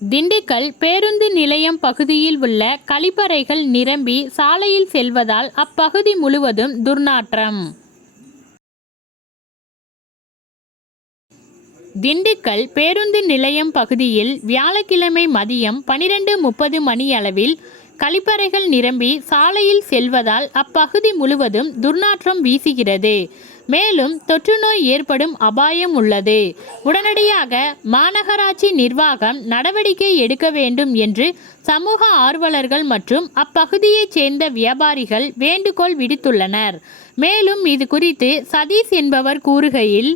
திண்டுக்கல் பேருந்து நிலையம் பகுதியில் உள்ள கழிப்பறைகள் நிரம்பி சாலையில் செல்வதால் அப்பகுதி முழுவதும் துர்நாற்றம். திண்டுக்கல் பேருந்து நிலையம் பகுதியில் வியாழக்கிழமை மதியம் பனிரெண்டு முப்பது மணியளவில் கழிப்பறைகள் நிரம்பி சாலையில் செல்வதால் அப்பகுதி முழுவதும் துர்நாற்றம் வீசுகிறது. மேலும் தொற்றுநோய் ஏற்படும் அபாயம் உள்ளது. உடனடியாக மாநகராட்சி நிர்வாகம் நடவடிக்கை எடுக்க வேண்டும் என்று சமூக ஆர்வலர்கள் மற்றும் அப்பகுதியைச் சேர்ந்த வியாபாரிகள் வேண்டுகோள் விடுத்துள்ளனர். மேலும் இது குறித்து சதீஷ் என்பவர் கூறுகையில்